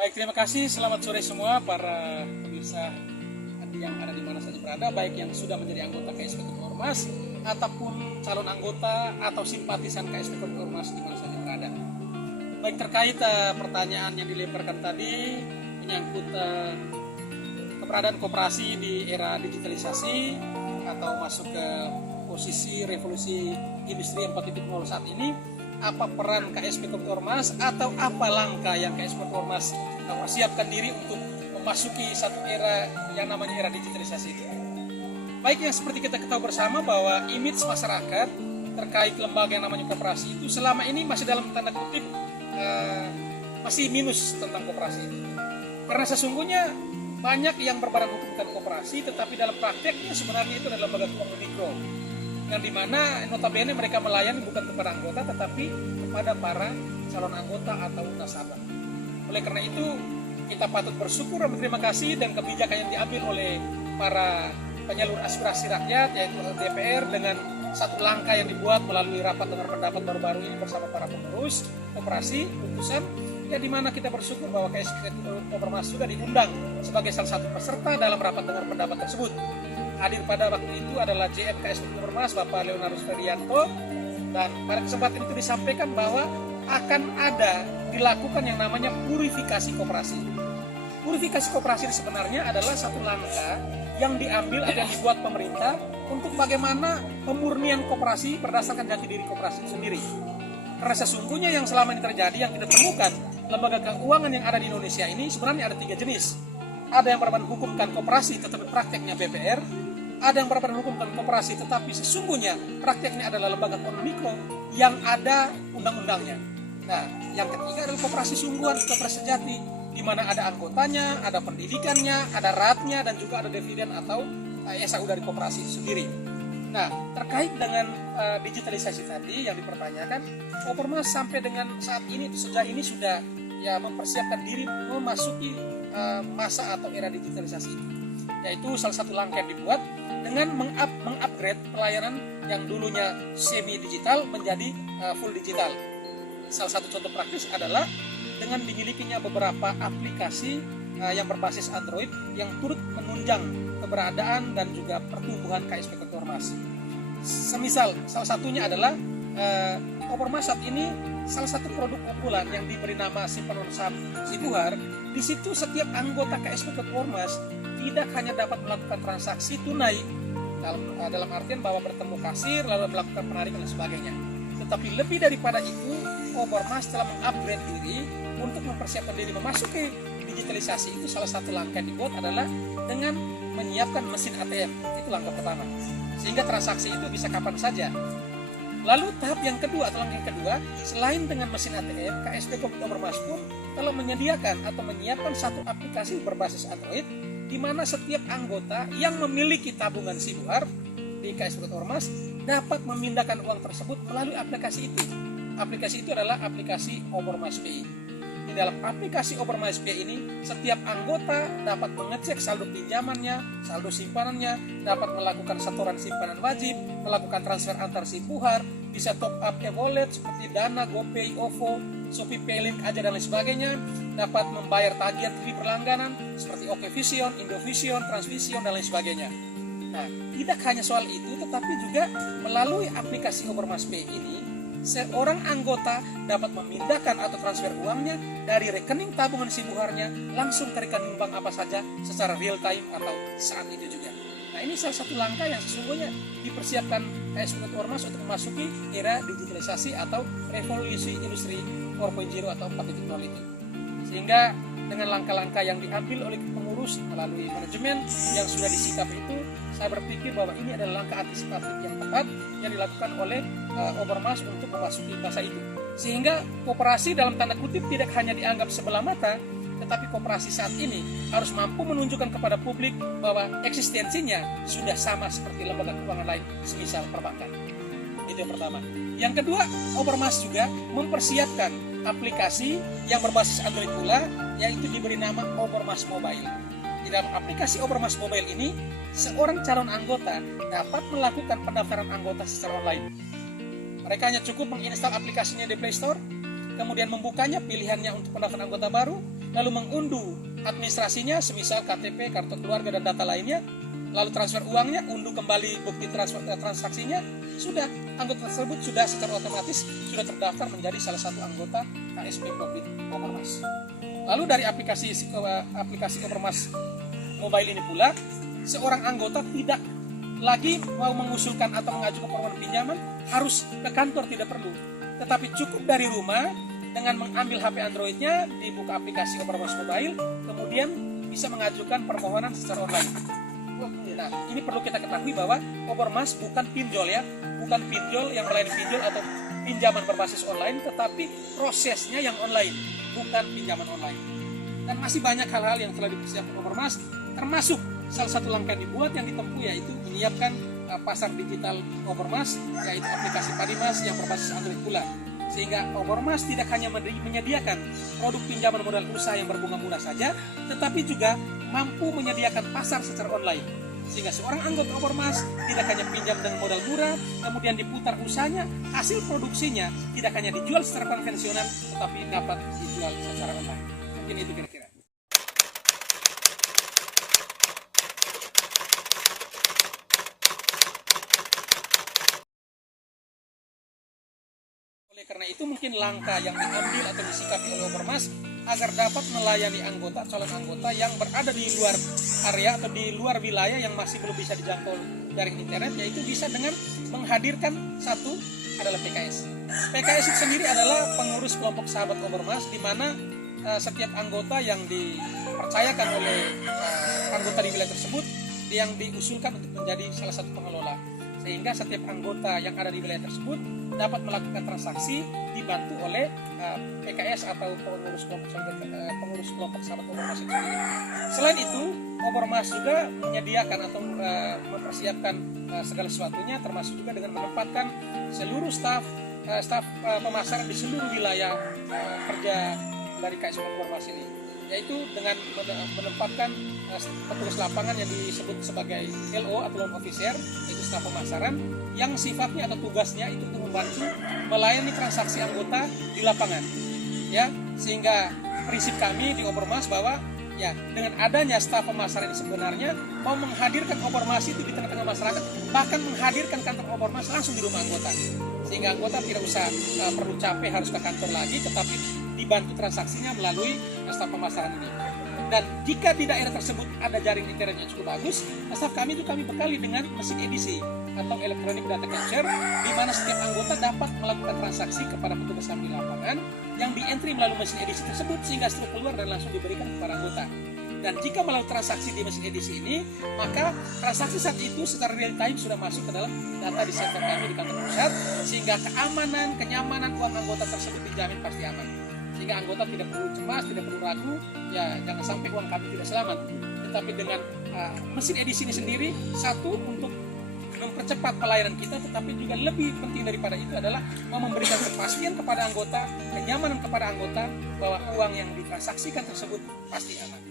Baik, terima kasih. Selamat sore semua para pemirsa yang ada di mana saja berada, baik yang sudah menjadi anggota KSP Ketua Ormas ataupun calon anggota atau simpatisan KSP Ketua Ormas di mana saja berada. Baik, terkait pertanyaan yang dilemparkan tadi menyangkut keberadaan koperasi di era digitalisasi atau masuk ke posisi revolusi industri 4.0 saat ini, apa peran KSP Ketua Ormas atau apa langkah yang KSP Ketua Ormas persiapkan diri untuk memasuki satu era yang namanya era digitalisasi itu. Baik, yang seperti kita ketahui bersama bahwa image masyarakat terkait lembaga yang namanya koperasi itu selama ini masih dalam tanda kutip masih minus tentang koperasi itu. Karena sesungguhnya banyak yang berbadan hukum koperasi, tetapi dalam prakteknya sebenarnya itu adalah lembaga keuangan mikro, yang dimana notabene mereka melayani bukan kepada anggota tetapi kepada para calon anggota atau nasabah. Oleh karena itu kita patut bersyukur dan berterima kasih dan kebijakan yang diambil oleh para penyalur aspirasi rakyat yaitu DPR dengan satu langkah yang dibuat melalui rapat dengar pendapat baru-baru ini bersama para pengurus koperasi putusan, ya dimana kita bersyukur bahwa KSP Ketua Ormas juga diundang sebagai salah satu peserta dalam rapat dengar pendapat tersebut. Hadir pada waktu itu adalah JM KSP Ketua Ormas Bapak Leonardus Ferianto, dan pada kesempatan itu disampaikan bahwa akan ada dilakukan yang namanya purifikasi koperasi. Purifikasi koperasi sebenarnya adalah satu langkah yang diambil atau yang dibuat pemerintah untuk bagaimana pemurnian koperasi berdasarkan jati diri koperasi sendiri. Karena sesungguhnya yang selama ini terjadi, yang kita temukan lembaga keuangan yang ada di Indonesia ini sebenarnya ada 3 jenis. Ada yang berbadan hukumkan koperasi tetapi prakteknya BPR, ada yang berbadan hukumkan koperasi tetapi sesungguhnya prakteknya adalah lembaga keuangan mikro yang ada undang-undangnya. Nah, yang ketiga adalah koperasi sungguhan, koperasi sejati, di mana ada anggotanya, ada pendidikannya, ada ratnya, dan juga ada dividen atau SAU dari koperasi sendiri. Nah, terkait dengan digitalisasi tadi yang dipertanyakan, Ormas sampai dengan saat ini, sejak ini sudah ya mempersiapkan diri memasuki masa atau era digitalisasi itu. Yaitu salah satu langkah yang dibuat dengan mengupgrade pelayanan yang dulunya semi digital menjadi full digital. Salah satu contoh praktis adalah dengan dimilikinya beberapa aplikasi yang berbasis Android yang turut menunjang keberadaan dan juga pertumbuhan KSP Ketua Ormas. Semisal salah satunya adalah Ormas saat ini salah satu produk unggulan yang diberi nama Simpanan Saham Sibuhar. Di situ setiap anggota KSP Ketua Ormas tidak hanya dapat melakukan transaksi tunai dalam artian bahwa bertemu kasir lalu melakukan penarikan dan sebagainya. Tetapi lebih daripada itu, Ormas telah mengupgrade diri untuk mempersiapkan diri memasuki digitalisasi. Itu salah satu langkah yang dibuat adalah dengan menyiapkan mesin ATM. Itu langkah pertama. Sehingga transaksi itu bisa kapan saja. Lalu tahap yang kedua atau langkah yang kedua, selain dengan mesin ATM, KSP Ketua Ormas pun telah menyediakan atau menyiapkan satu aplikasi berbasis Android di mana setiap anggota yang memiliki tabungan Sibuhar di KSP Ketua Ormas dapat memindahkan uang tersebut melalui aplikasi itu. Aplikasi itu adalah aplikasi Ormas Pay. Di dalam aplikasi Ormas Pay ini, setiap anggota dapat mengecek saldo pinjamannya, saldo simpanannya, dapat melakukan setoran simpanan wajib, melakukan transfer antar Sibuhar, bisa top up e-wallet seperti Dana, GoPay, OVO, Shopee Paylink aja dan lain sebagainya, dapat membayar tagihan TV berlangganan seperti Okevision, Indovision, Transvision dan lain sebagainya. Nah, tidak hanya soal itu, tetapi juga melalui aplikasi Ormas Pay ini, seorang anggota dapat memindahkan atau transfer uangnya dari rekening tabungan Sibuharnya langsung ke rekening bank apa saja secara real time atau saat itu juga. Nah, ini salah satu langkah yang sesungguhnya dipersiapkan KSP Ketua Ormas untuk memasuki era digitalisasi atau revolusi industri 4.0 atau 4.0 itu. Sehingga dengan langkah-langkah yang diambil oleh pengurus melalui manajemen yang sudah disikap itu, saya berpikir bahwa ini adalah langkah antisipatif yang tepat yang dilakukan oleh Ormas untuk memasuki masa itu. Sehingga koperasi dalam tanda kutip tidak hanya dianggap sebelah mata, tetapi koperasi saat ini harus mampu menunjukkan kepada publik bahwa eksistensinya sudah sama seperti lembaga keuangan lain, semisal perbankan. Itu yang pertama. Yang kedua, Ormas juga mempersiapkan aplikasi yang berbasis Android pula, yaitu diberi nama Ormas Mobile. Di dalam aplikasi Ormas Mobile ini, seorang calon anggota dapat melakukan pendaftaran anggota secara online. Mereka hanya cukup menginstal aplikasinya di Play Store, kemudian membukanya pilihannya untuk pendaftaran anggota baru, lalu mengunduh administrasinya, semisal KTP, kartu keluarga, dan data lainnya, lalu transfer uangnya, unduh kembali bukti transaksinya, sudah anggota tersebut sudah secara otomatis sudah terdaftar menjadi salah satu anggota KSP Public Ormas. Lalu dari aplikasi Ormas Mobile ini pula, seorang anggota tidak lagi mau mengusulkan atau mengajukan permohonan pinjaman harus ke kantor, tidak perlu, tetapi cukup dari rumah dengan mengambil HP Androidnya, dibuka aplikasi Ormas Mobile, kemudian bisa mengajukan permohonan secara online. Nah, ini perlu kita ketahui bahwa Ormas bukan pinjol ya, bukan pinjol yang melayani pinjol atau pinjaman berbasis online, tetapi prosesnya yang online, bukan pinjaman online. Dan masih banyak hal-hal yang telah dipersiapkan Ormas, termasuk salah satu langkah yang dibuat yang ditempuh yaitu menyiapkan pasar digital Ormas, yaitu aplikasi Padimas yang berbasis Android pula. Sehingga Ormas tidak hanya menyediakan produk pinjaman modal usaha yang berbunga murah saja, tetapi juga mampu menyediakan pasar secara online. Sehingga seorang anggota Ormas tidak hanya pinjam dengan modal murah, kemudian diputar usahanya, hasil produksinya tidak hanya dijual secara konvensional, tetapi dapat dijual secara online. Mungkin itu kira-kira. Oleh karena itu mungkin langkah yang diambil atau disikapi oleh Ormas agar dapat melayani anggota, calon anggota yang berada di luar area atau di luar wilayah yang masih belum bisa dijangkau jaring internet, yaitu bisa dengan menghadirkan satu adalah PKS. PKS itu sendiri adalah pengurus kelompok sahabat Ormas, di mana setiap anggota yang dipercayakan oleh anggota di wilayah tersebut yang diusulkan untuk menjadi salah satu pengelola. Sehingga setiap anggota yang ada di wilayah tersebut dapat melakukan transaksi dibantu oleh PKS atau pengurus kelompok sahabat Ormas itu sendiri. Selain itu, Ormas juga menyediakan atau mempersiapkan segala sesuatunya, termasuk juga dengan menempatkan seluruh staf pemasaran di seluruh wilayah kerja dari KSP Ormas ini, yaitu dengan menempatkan petugas lapangan yang disebut sebagai LO atau loan officer, yaitu staf pemasaran, yang sifatnya atau tugasnya itu untuk membantu melayani transaksi anggota di lapangan, ya. Sehingga prinsip kami di Ormas bahwa ya dengan adanya staf pemasaran ini sebenarnya mau menghadirkan Ormas itu di tengah-tengah masyarakat, bahkan menghadirkan kantor Ormas langsung di rumah anggota, sehingga anggota tidak usah perlu capek harus ke kantor lagi, tetapi dibantu transaksinya melalui staf pemasaran ini. Dan jika di daerah tersebut ada jaring internet yang cukup bagus, staf kami itu kami bekali dengan mesin edisi atau electronic data capture, di mana setiap anggota dapat melakukan transaksi kepada petugas kami di lapangan yang di-entry melalui mesin edisi tersebut, sehingga setelah keluar dan langsung diberikan kepada anggota. Dan jika melalui transaksi di mesin edisi ini, maka transaksi saat itu secara real time sudah masuk ke dalam data di server kami di kantor pusat, sehingga keamanan, kenyamanan uang anggota tersebut dijamin pasti aman. Sehingga anggota tidak perlu cemas, tidak perlu ragu, ya jangan sampai uang kami tidak selamat. Tetapi dengan mesin edisi ini sendiri, satu untuk mempercepat pelayanan kita, tetapi juga lebih penting daripada itu adalah memberikan kepastian kepada anggota, kenyamanan kepada anggota bahwa uang yang ditransaksikan tersebut pasti aman.